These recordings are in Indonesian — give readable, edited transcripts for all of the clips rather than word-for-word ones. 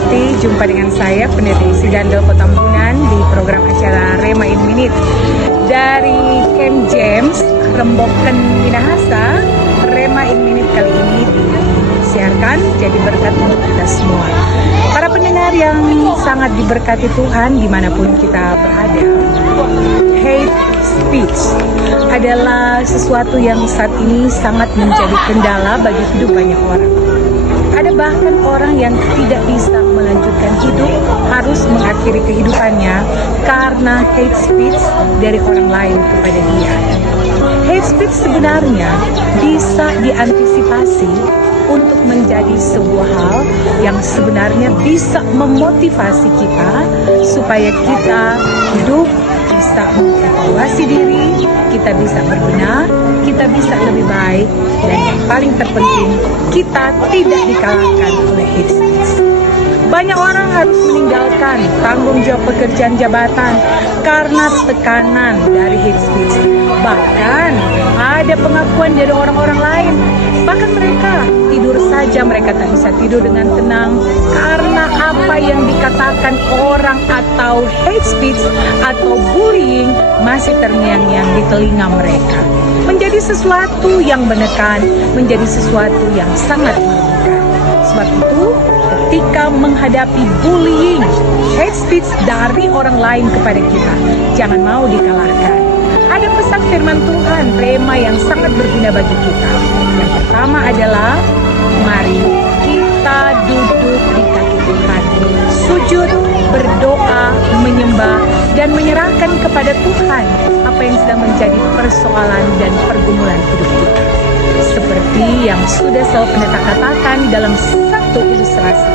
diberkati, jumpa dengan saya Pendeta Isi Gandel Petambunan di program acara Rema in Minute dari Camp James Remboken Minahasa. Rema in Minute kali ini disiarkan jadi berkat untuk kita semua. Para pendengar yang sangat diberkati Tuhan dimanapun kita berada, hate speech adalah sesuatu yang saat ini sangat menjadi kendala bagi hidup banyak orang. Ada bahkan orang yang tidak bisa melanjutkan hidup, harus mengakhiri kehidupannya karena hate speech dari orang lain kepada dia. Hate speech sebenarnya bisa diantisipasi untuk menjadi sebuah hal yang sebenarnya bisa memotivasi kita supaya kita hidup, bisa mengevaluasi diri, kita bisa berbenah, kita bisa lebih baik, dan yang paling terpenting, kita tidak dikalahkan oleh hate speech. Banyak orang harus meninggalkan tanggung jawab pekerjaan jabatan karena tekanan dari hate speech. Bahkan ada pengakuan dari orang-orang lain. Bahkan mereka tidur saja mereka tak bisa tidur dengan tenang karena apa yang dikatakan orang atau hate speech atau bullying masih terngiang-ngiang di telinga mereka. Menjadi sesuatu yang menekan, menjadi sesuatu yang sangat merugikan. Sebab itu, ketika menghadapi bullying, hate speech dari orang lain kepada kita, jangan mau dikalahkan. Ada pesan firman Tuhan, Rema yang sangat berguna bagi kita. Yang pertama adalah, mari kita duduk di kaki Tuhan, sujud, berdoa, menyembah, dan menyerahkan kepada Tuhan apa yang sedang menjadi persoalan dan pergumulan hidup kita. Seperti yang sudah selalu pendeta katakan dalam satu ilustrasi.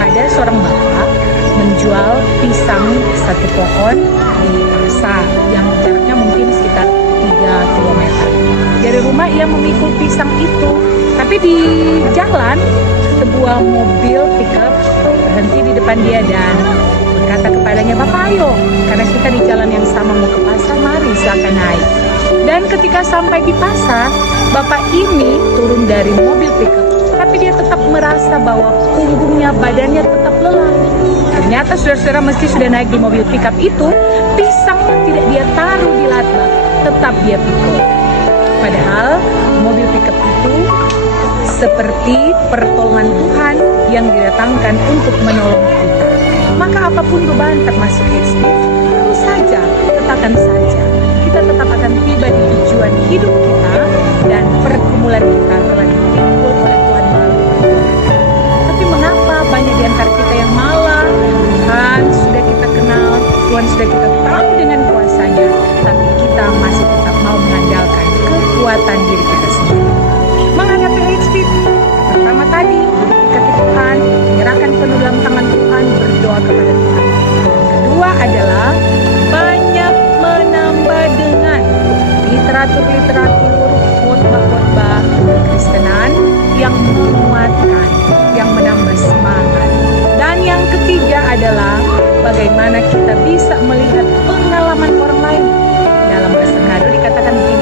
Ada seorang bapak menjual pisang satu pohon di pasar yang jaraknya mungkin sekitar 3 km. Dari rumah ia memikul pisang itu, tapi di jalan sebuah mobil pickup berhenti di depan dia dan berkata kepadanya, "Bapak ayo, karena kita di jalan yang sama mau ke pasar, mari silakan naik." Dan ketika sampai di pasar, bapak ini turun dari mobil pickup, tapi dia tetap merasa bahwa punggungnya, badannya tetap lelah. Ternyata saudara-saudara mesti sudah naik di mobil pickup itu, pisang tidak dia taruh di latbak, tetap dia pikul. Padahal mobil pickup itu seperti pertolongan Tuhan yang didatangkan untuk menolong kita. Maka apapun beban termasuk hate speech, terus saja, letakkan saja. Kita tetap akan tiba di tujuan hidup kita dan pergumulan kita telah dipikul oleh Tuhan melalui pertolongan. Tapi mengapa banyak di antara kita yang malah Tuhan sudah kita kenal, Tuhan sudah kita tahu dengan kuasanya, tapi kita masih tetap mau mengandalkan kekuatan diri kita sendiri. Menghadapi hate speech, pertama tadi, duduk di kaki Tuhan, menyerahkan penuh dalam tangan Tuhan, berdoa kepada Tuhan. Kedua adalah banyak menambah dengan literatur-literatur, khotbah-khotbah Kristenan yang menguatkan, yang menambah semangat. Dan yang ketiga adalah bagaimana kita bisa melihat pengalaman orang lain. Dalam bahasa Ngado dikatakan begini,